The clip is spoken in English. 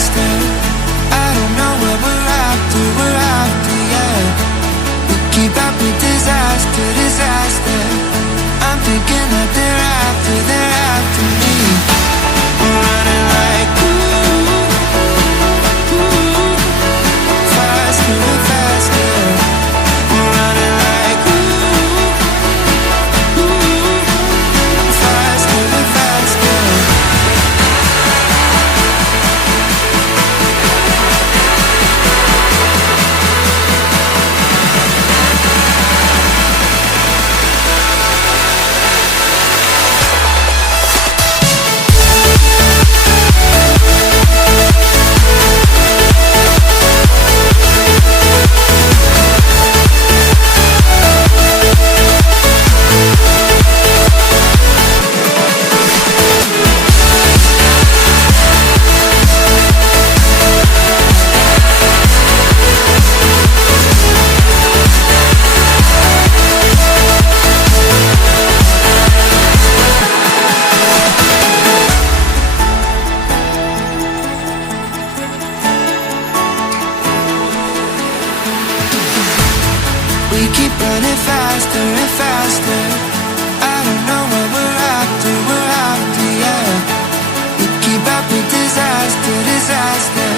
disaster. I don't know where we're after, yeah. We keep up with disaster, disaster. I'm thinking that they're after me. We're running like faster and faster. We're running like faster and faster. We keep running faster and faster. I don't know what we're after, yeah. We keep up with disaster, disaster.